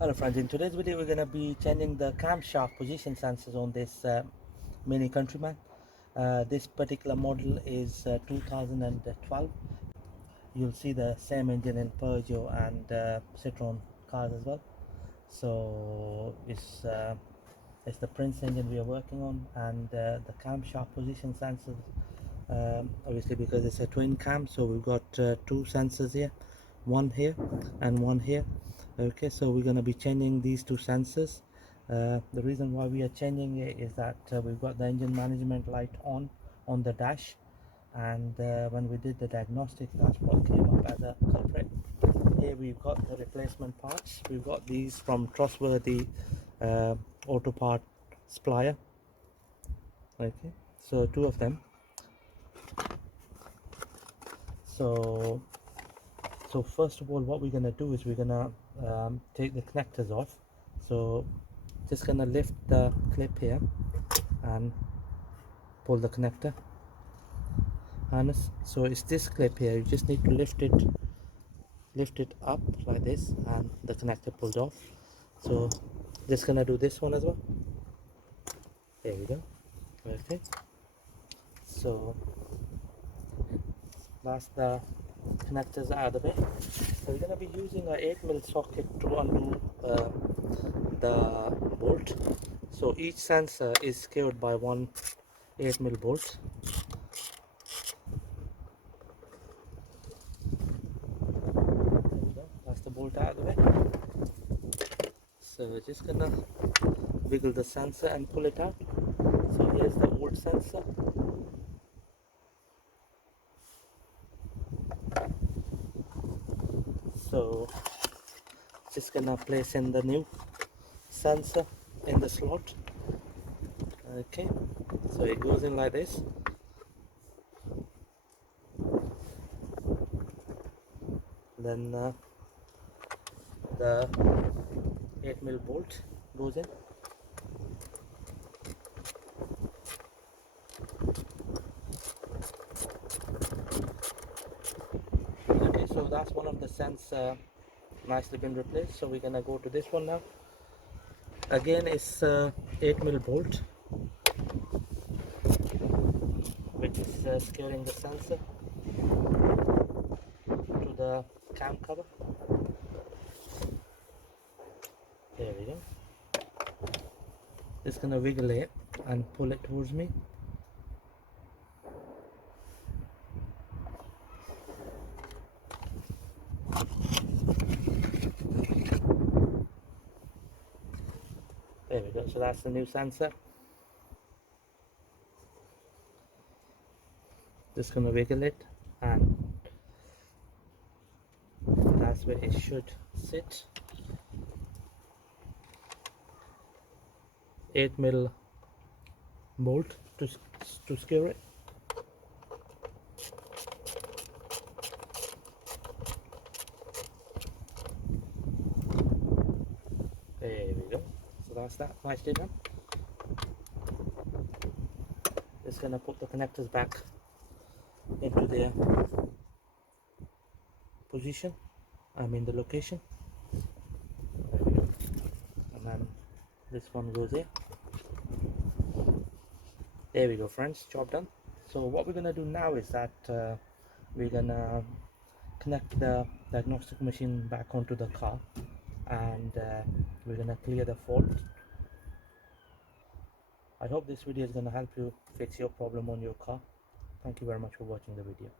Hello friends, in today's video we're going to be changing the camshaft position sensors on this mini Countryman. This particular model is 2012. You'll see the same engine in Peugeot and Citroen cars as well. So it's the Prince engine we are working on, and the camshaft position sensors, obviously because it's a twin cam, so we've got two sensors here, one here and one here. Okay, so we're going to be changing these two sensors. The reason why we are changing it is that we've got the engine management light on the dash, and when we did the diagnostic, that's what came up as a culprit. Here we've got the replacement parts. We've got these from trustworthy auto part supplier. Okay, so two of them. So first of all, what we're gonna do is we're gonna take the connectors off. So just gonna lift the clip here and pull the connector harness. So it's this clip here, you just need to lift it up like this, and the connector pulled off. So just gonna do this one as well. There we go. Okay, so that's the connectors out of the way. So we're going to be using a 8mm socket to undo the bolt. So each sensor is secured by one 8mm bolt. There we go. That's the bolt out of the way. So we're just gonna wiggle the sensor and pull it out. So here's the old sensor. So just gonna place in the new sensor in the slot. Okay, so it goes in like this. Then the 8mm bolt goes in. Okay, so that's one of the sensors nicely been replaced. So we're gonna go to this one now. Again, it's 8mm bolt, which is securing the sensor to the cam cover. There we go. Just gonna wiggle it and pull it towards me. There we go. So that's the new sensor. Just gonna wiggle it, and that's where it should sit. 8mm bolt to secure it. There we go. So that's that nicely done. Just gonna put the connectors back into their position, the location. There we go. And then this one goes here. There we go, friends, job done. So what we're gonna do now is that we're gonna connect the diagnostic machine back onto the car, and we're gonna clear the fault. I hope this video is gonna help you fix your problem on your car. Thank you very much for watching the video.